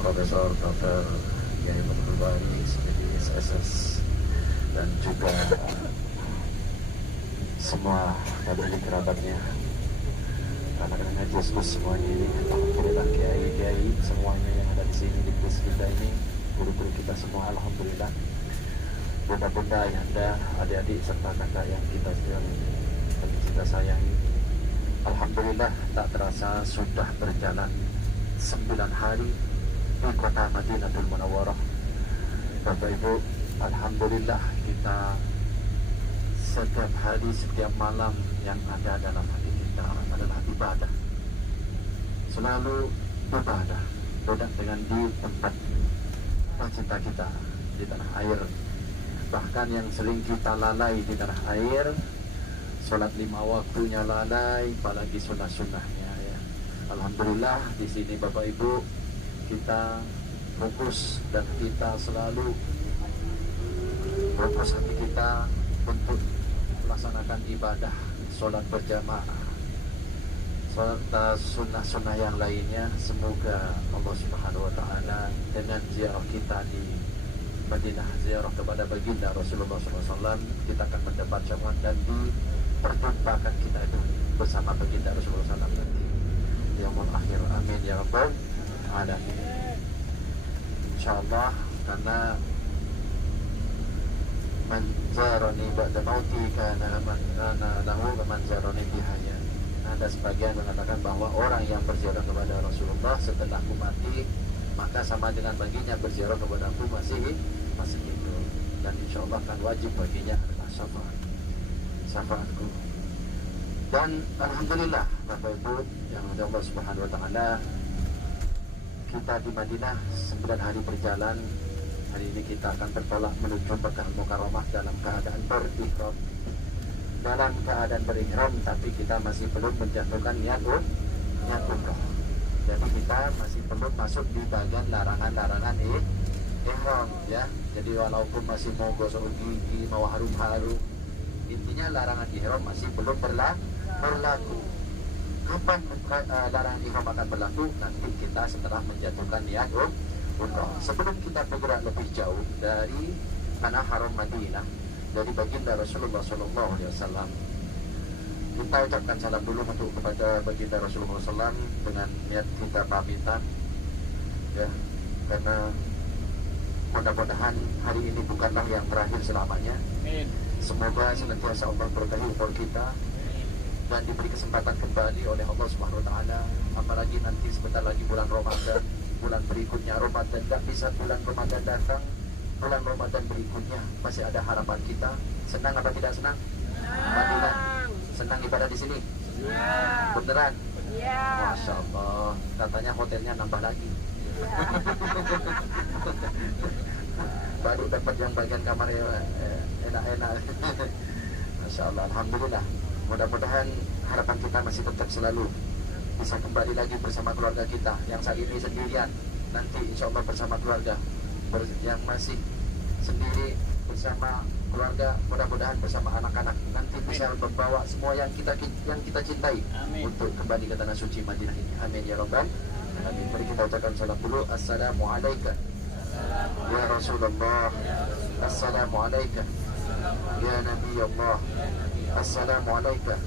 Profesor Dr. Kiai Abdul Bari sebagai SSS dan juga semua dari kerabatnya, anak-anak Yesus semuanya ini, alhamdulillah, kiai-kiai semuanya yang ada di sini di bus kita ini, guru-guru kita semua, alhamdulillah, bunda-bunda, ayahanda, adik-adik serta kakak yang kita sayangi, alhamdulillah, tak terasa sudah berjalan 9 hari di kota Madinatul Munawwarah. Bapak Ibu, alhamdulillah, kita setiap hari, setiap malam yang ada dalam hati kita adalah ibadah. Selalu ibadah, beda dengan di tempat cinta kita di tanah air. Bahkan yang sering kita lalai di tanah air, sholat 5 waktunya lalai, apalagi sunnah-sunnahnya ya. Alhamdulillah di sini Bapak Ibu kita fokus dan kita selalu fokus hati kita untuk melaksanakan ibadah sholat berjamaah serta sunnah-sunnah yang lainnya. Semoga Allah Subhanahu wa Ta'ala dengan ziarah kita di Madinah, ziarah kepada baginda Rasulullah SAW, kita akan mendapat syafaat dan diperjumpakan kita itu bersama baginda Rasulullah SAW nanti di yaumul akhir. Amin ya rabbal alamin. Insyaallah, karena man zarani ba'da mauti kana lahu man zarani bihaya. Ada sebagian mengatakan bahwa orang yang berziarah kepada Rasulullah setelah aku mati, maka sama dengan baginya berziarah kepada aku masih hidup, dan insyaallah kan wajib baginya adalah syafaatku. Dan alhamdulillah Bapak Ibu yang ada Allah Subhanahu wa Ta'ala, kita di Madinah 9 hari berjalan. Hari ini kita akan bertolak menuju Mekah Mukarramah dalam keadaan berihram. Dalam keadaan berihram, tapi kita masih belum menjatuhkan niat umrah. Jadi kita masih belum masuk di bagian larangan-larangan ihram ya. Jadi walaupun masih mau gosok gigi, mau harum-harum, intinya larangan ihram masih belum berlaku. Kapan larangan ihram akan berlaku? Nanti kita setelah menjatuhkan niat umrah. Sebelum kita bergerak lebih jauh dari tanah haram Madinah, dari baginda Rasulullah SAW, kita ucapkan salam dulu untuk kepada baginda Rasulullah SAW dengan niat kita pamitan ya, karena mudah-mudahan hari ini bukanlah yang terakhir selamanya. Semoga senantiasa Allah berkahi umur kita dan diberi kesempatan kembali oleh Allah Subhanahu wa Ta'ala. Apalagi nanti sebentar lagi bulan Ramadan, bulan berikutnya Ramadan, tidak bisa bulan Ramadan datang, bulan Ramadan berikutnya masih ada harapan kita. Senang apa tidak senang? Alhamdulillah. Senang ibadah di sini? Ya. Beneran? Ya. Masya Allah. Katanya hotelnya nambah lagi. Ya. Baru dapat yang bagian kamarnya enak-enak. Masya Allah. Alhamdulillah. Mudah-mudahan harapan kita masih tetap selalu bisa kembali lagi bersama keluarga kita yang saat ini sendirian. Nanti insya Allah bersama keluarga yang masih sendiri bersama keluarga, mudah-mudahan bersama anak-anak nanti bisa membawa semua yang kita cintai. Amin. Untuk kembali ke tanah suci Madinah ini. Amin ya rabbal alamin. Mari kita ucapkan salam dulu. Assalamualaikum ya Rasulullah, assalamualaikum ya Nabi Allah, assalamualaikum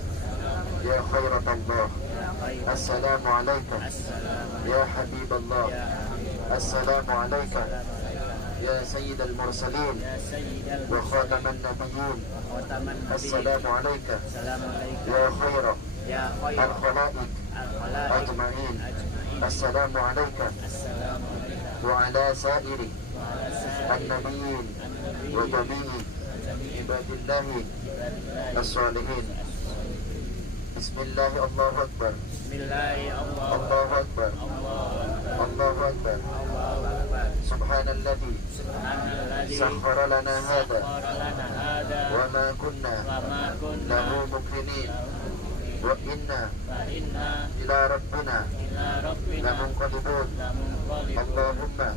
ya khairatullah, assalamualaikum ya Habiballah, assalamualaikum ya Sayyid al-Mursalin wa Khatam al-Nabiyyin, assalamualaikum ya khairah al-khalaiq ajma'in, assalamualaikum wa ala sairi al-nabiyyin wa jami'i ibadillahi as-salihin. Bismillah, Allahu Akbar. Allahu Akbar. Allahu Akbar. Subhanalladzi sakhkhara lana hadha wa ma kunna lahu muqrinin wa inna ila rabbina lamunqalibun. Allahumma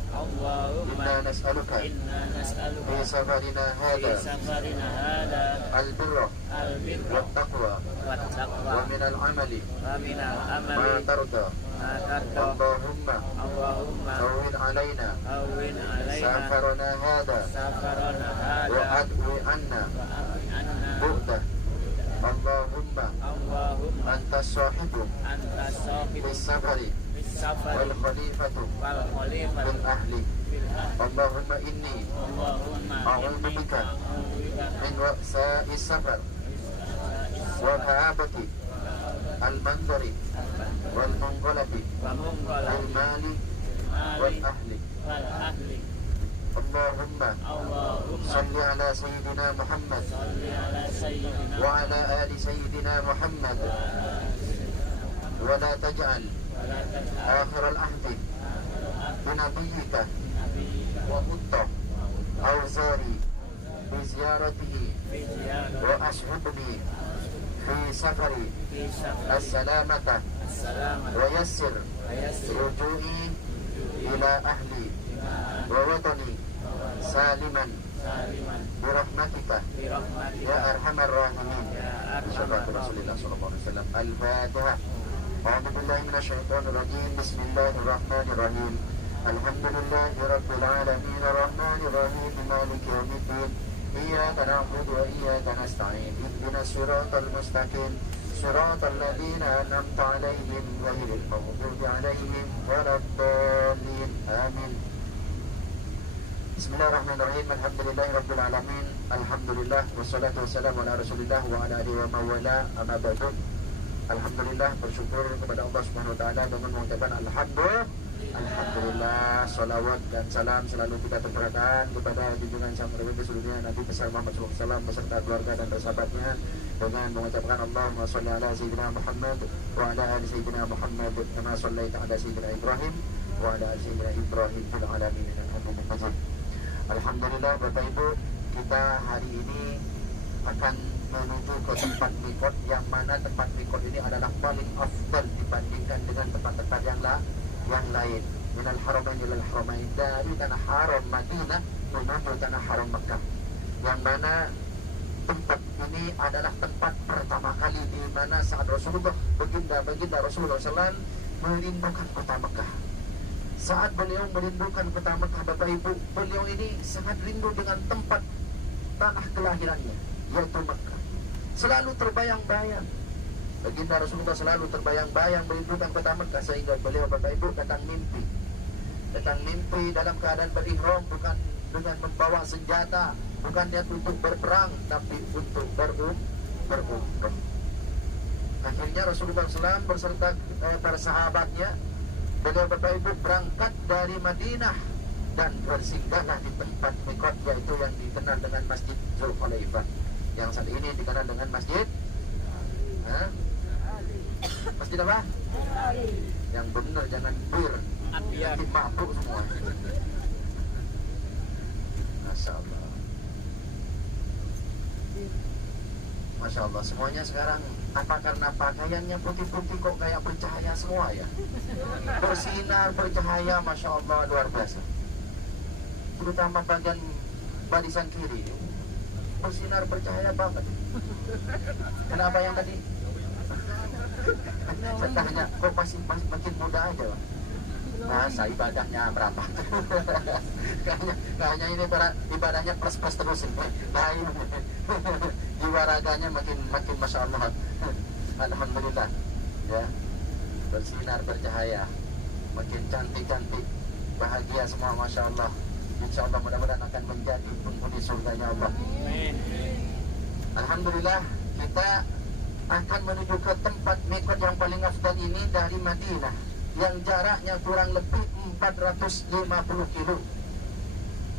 inna nas'aluka fi safarina hadha al-birra wat taqwa wa min al-amali ma tarda Allahumma awin alaina safarana hada wa adwi anna bu'dah. Allahumma anta sahibu bis safari wal khalifatu bil ahli. Allahumma inni a'udzu bika min wa'sa'is safar wa ka'abati al mandari wal munqalabi al mali wal ahli. Allahumma salli ala sayyidina Muhammad wa ala ali sayyidina Muhammad wa la taj'al akhir al-ahdi binabiyyika wa utta awzari bi ziyaratihi wa ashhibni fi safari as-salamata wa yassir ruju'i ila ahli wa watani saliman birahmatika ya arhamar rahimin. Sallallahu Rasulillah sallallahu alaihi wasallam. Al-Fatihah. A'udzu billahi minasyaitonir rajim. Bismillahirrahmanirrahim. Alhamdulillahi rabbil alamin arrahmanir rahim maliki yaumiddin. Iyyaka na'budu wa iyyaka nasta'in. Ihdinas siratal mustaqim. Siratal ladzina an'amta 'alaihim ghairil maghdubi 'alaihim waladdallin. Amin. Bismillahirrahmanirrahim. Alhamdulillahi rabbil alamin. Alhamdulillah wassalatu wassalamu ala Rasulillah wa ala alihi wa mawala. Amma ba'du. Alhamdulillah, bersyukur kepada Allah Subhanahu wa taala dengan mengucapkan alhamdulillah, salawat dan salam selalu kita tercurahkan kepada junjungan Sang Nabi seluruhnya Nabi besar Muhammad SAW beserta keluarga dan sahabatnya dengan mengucapkan Allahumma shalli ala sayyidina Muhammad wa ala ali sayyidina Muhammad kama shallaita ala sayyidina Ibrahim wa ala ali sayyidina Ibrahim fil alamin innaka Hamidum Majid. Alhamdulillah Bapak Ibu, kita hari ini akan menuju ke tempat mikot yang mana tempat mikot ini adalah paling afdal dibandingkan dengan tempat-tempat yang lain. Minal haramain ilal haramain, dari tanah haram Madinah menuju tanah haram Mekah, yang mana tempat ini adalah tempat pertama kali di mana saat Rasulullah baginda Rasulullah SAW merindukan kota Mekah. Saat beliau merindukan kota Mekah, Bapak Ibu, beliau ini sangat rindu dengan tempat tanah kelahirannya, yaitu Mekah. Selalu terbayang-bayang, baginda Rasulullah selalu terbayang-bayang merindukan kota Mekah, sehingga beliau, Bapak Ibu, datang mimpi dalam keadaan berihram, bukan dengan membawa senjata, bukan niat untuk berperang, tapi untuk berumrah. Akhirnya Rasulullah SAW beserta para sahabatnya, beliau, Bapak Ibu, berangkat dari Madinah dan bersinggahlah di tempat mikot, yaitu yang dikenal dengan Masjid Dzulhulaifah, yang saat ini dikenal dengan Masjid Masjid apa? Yang benar, jangan bir, nanti mabuk semua. Masya Allah, Masya Allah, semuanya sekarang apa karena pakaiannya putih-putih kok kayak bercahaya semua ya, bersinar, bercahaya, Masya Allah, luar biasa. Terutama bagian barisan kiri bersinar, bercahaya banget. Kenapa yang tadi? Saya tanya, kok masih makin muda aja Pak? Masa ibadahnya berapa? Kayaknya ini ibadahnya plus terus ini. Baik, jiwa raganya makin Masya Allah. Alhamdulillah ya, bersinar, bercahaya, makin cantik, bahagia semua, Masya Allah. Insya Allah mudah-mudahan akan menjadi penghuni surganya Allah. Alhamdulillah, kita akan menuju ke tempat mikot yang paling afdal ini dari Madinah, yang jaraknya kurang lebih 450 kilo.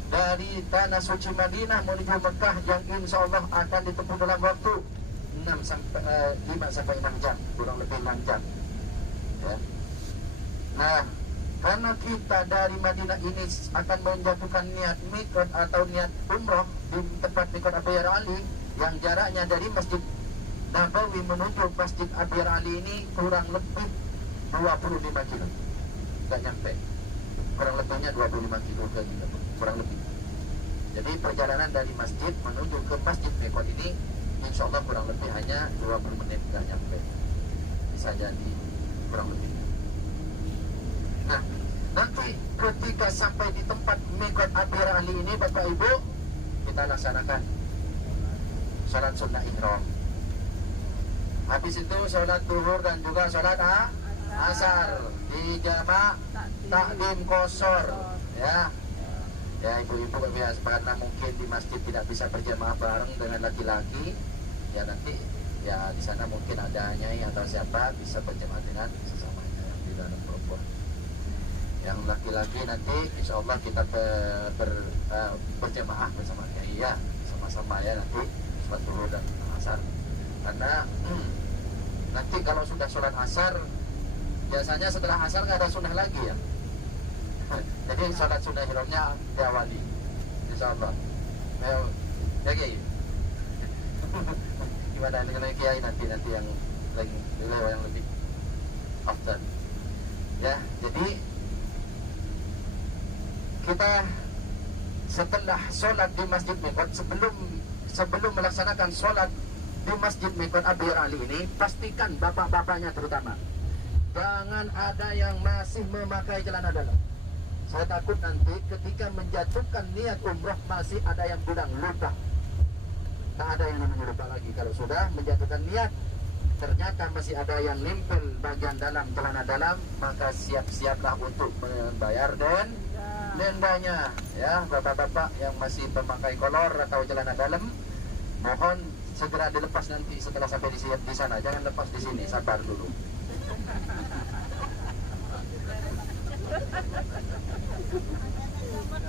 Dari tanah suci Madinah menuju Mekah, yang insya Allah akan ditempuh dalam waktu 5 sampai 6 jam, kurang lebih 6 jam ya. Nah, karena kita dari Madinah ini akan menjatuhkan niat mikot atau niat umrah di tempat mikot Abiyar Ali, yang jaraknya dari Masjid Nabawi menuju Masjid Abiyar Ali ini kurang lebih 25 kilo, nggak nyampe, kurang lebihnya 25 kilo ke gitu, kurang lebih. Jadi perjalanan dari masjid menuju ke Masjid Mikot ini insya Allah kurang lebih hanya 20 menit, nggak nyampe, bisa jadi kurang lebih. ketika sampai di tempat mikot Abir Ali ini, Bapak Ibu, kita laksanakan sholat sunnah ihram. Habis itu sholat duhur dan juga sholat asar di jamak takdim qashar, ya. Ya, ibu-ibu biasa, karena mungkin di masjid tidak bisa berjamaah bareng dengan laki-laki, ya nanti ya di sana mungkin ada nyai atau siapa bisa berjamaah dengan sesamanya yang di dalam perempuan. Yang laki-laki nanti insya Allah kita berjamaah bersama nyai, ya, sama-sama ya nanti sholat duhur dan asar. Karena nanti kalau sudah sholat asar, biasanya setelah asar nggak ada sunnah lagi ya. Jadi sholat sunnah ihramnya diawali, insya Allah. Ya Kiai, gimana dengan Kiai nanti yang beliau yang lebih afdal. Ya, jadi kita setelah sholat di Masjid Mikot, sebelum melaksanakan sholat di Masjid Mikot Abir Ali ini, pastikan bapak-bapaknya terutama jangan ada yang masih memakai celana dalam. Saya takut nanti ketika menjatuhkan niat umroh masih ada yang bilang lupa. Tak ada yang namanya lupa lagi. Kalau sudah menjatuhkan niat, ternyata masih ada yang nempel bagian dalam celana dalam, maka siap-siaplah untuk membayar dendanya. Ya, bapak-bapak yang masih memakai kolor atau celana dalam, mohon segera dilepas nanti setelah sampai di sana. Jangan lepas di sini, sabar dulu.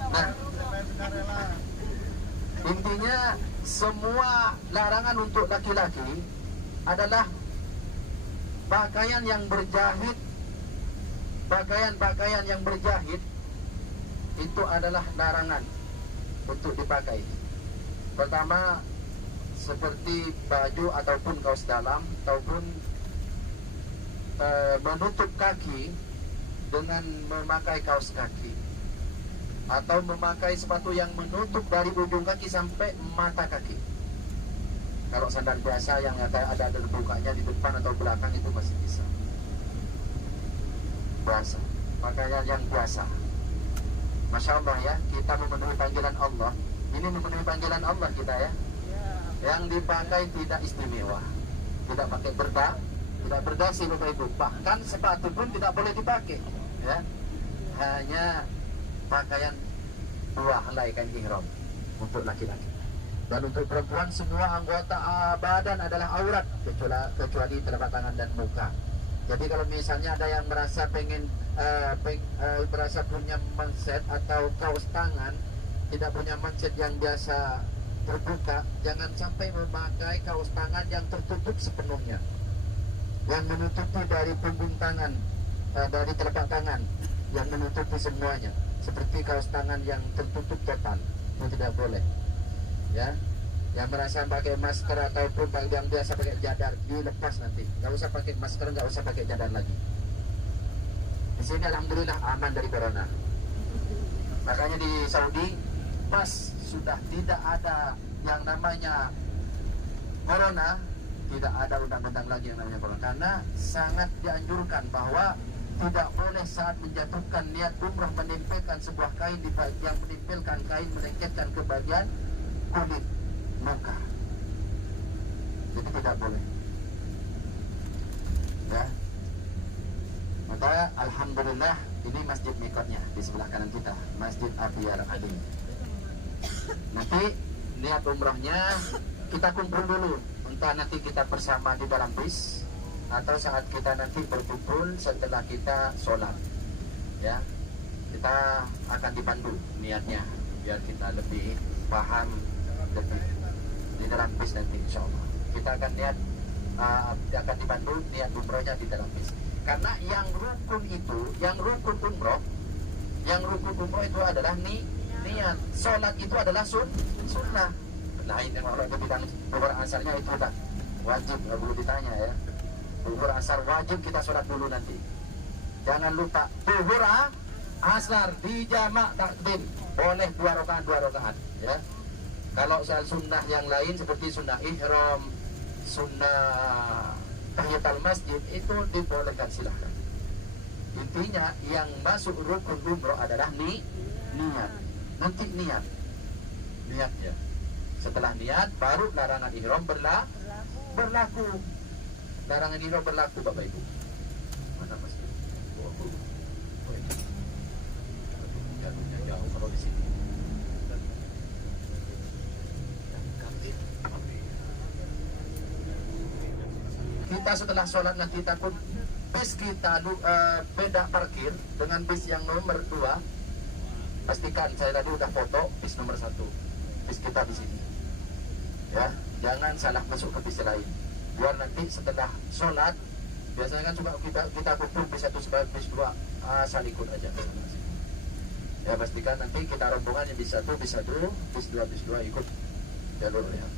Nah, intinya semua larangan untuk laki-laki adalah pakaian yang berjahit, pakaian yang berjahit itu adalah larangan untuk dipakai. Pertama, seperti baju ataupun kaos dalam ataupun menutup kaki dengan memakai kaos kaki, atau memakai sepatu yang menutup dari ujung kaki sampai mata kaki. Kalau sandal biasa yang ada bukanya di depan atau belakang itu masih bisa. Biasa, pakaian yang biasa. Masya Allah ya, kita memenuhi panggilan Allah. Ini memenuhi panggilan Allah kita ya. Yang dipakai tidak istimewa, tidak pakai tidak berdasi Bapak Ibu. Bahkan sepatu pun tidak boleh dipakai, ya. Hanya pakaian dua helai kain ihram untuk laki-laki. Dan untuk perempuan semua anggota badan adalah aurat kecuali telapak tangan dan muka. Jadi kalau misalnya ada yang merasa merasa punya manset atau kaos tangan, tidak punya manset yang biasa terbuka, jangan sampai memakai kaos tangan yang tertutup sepenuhnya, yang menutupi dari punggung tangan, dari telapak tangan, yang menutupi semuanya, seperti kaos tangan yang tertutup total, itu tidak boleh. Ya, yang merasa pakai masker ataupun yang biasa pakai cadar dilepas nanti, nggak usah pakai masker, nggak usah pakai cadar lagi. Di sini alhamdulillah aman dari corona. Makanya di Saudi pas sudah tidak ada yang namanya corona, tidak ada undang-undang lagi yang namanya corona, karena sangat dianjurkan bahwa tidak boleh saat menjatuhkan niat umrah menempelkan sebuah kain yang menempelkan kain melengketkan ke bagian kulit muka. Jadi tidak boleh. Ya. Maka alhamdulillah ini masjid mikotnya di sebelah kanan kita, Masjid Abir Ali. Nanti niat umrahnya kita kumpul dulu, entah nanti kita bersama di dalam bis atau saat kita nanti berkumpul setelah kita sholat. Ya, kita akan dipandu niatnya biar kita lebih paham lebih di dalam bis nanti insya Allah. Kita akan akan dipandu niat umrohnya di dalam bis. Karena yang rukun umroh itu adalah niat. Sholat itu adalah sunnah. Lain yang orang itu bilang duhur asarnya itu udah wajib, nggak perlu ditanya ya. Duhur asar wajib kita sholat dulu nanti. Jangan lupa duhur asar di jamak takdim boleh 2 rakaat ya. Kalau soal sunnah yang lain seperti sunnah ihram, sunnah tahiyatul masjid itu dibolehkan, silahkan. Intinya yang masuk rukun umroh adalah niat. Nanti niatnya. Setelah niat baru larangan ihram berlaku. Larangan ihram berlaku, Bapak Ibu. Mana Mas? Oh ini. Jalurnya jauh kalau di sini. Kita setelah sholat nanti takut bis kita beda parkir dengan bis yang nomor 2. Pastikan saya tadi udah foto bis nomor 1. Bis kita di sini. Ya, jangan salah masuk ke bis lain. Biar nanti setelah sholat, biasanya kan suka kita kumpul bis 1 sebagai bis 2, asal ikut aja. Ya pastikan nanti kita rombongan yang bis 1, bis 2 ikut jalur ya.